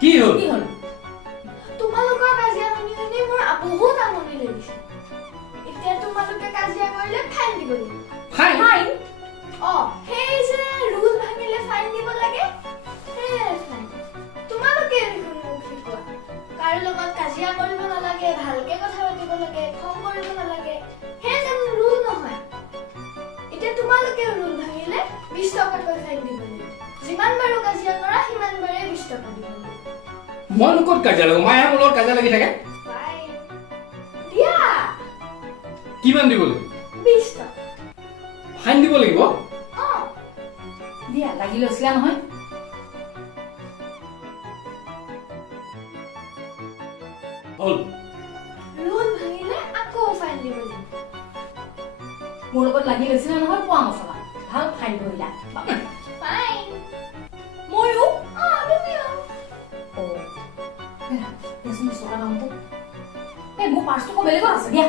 কি হ'ল তোমালোকৰ কাজিয়া শুনি শুনি মোৰ বহুত আমনি লাগিছে এতিয়া তোমালোকে কাজিয়া কৰিলে ফাইন দিব লাগিব ফাইন সেই যে ৰুল ভাঙিলে ফাইন দিব লাগে ফাইন তোমালোকে শিকোৱা কাৰো লগত কাজিয়া কৰিব নালাগে ভালকে কথা পাতিব লাগে খং কৰিব নালাগে সেই যেন ৰুল নহয় এতিয়া তোমালোকে ৰুল ভাঙিলে 20 টকাকৈ ফাইন দিব লাগিব যিমান বাৰো কাজিয়া কৰা সিমান বাৰে 20 টকা দিব লাগিব মই ক'ত কাজিয়া লাগো মায়ে মোৰ লগত কাজিয়া লাগি থাকে ফাইন দিয়া কিমান দিব লাগিব 20 টকা ফাইন দিব লাগিব দিয়া লাগি লৈছিলা নহয় হ'ল ৰুল ভাঙিলে আকৌ ফাইন দিব লাগিব মোৰ লগত লাগি লৈছিলা নহয় পোৱা মছলা ভাল ফাইন কৰিলা ফাইন ময়ো তুমিও মোৰ পাৰ্চটো বেলেগত আছে দিয়া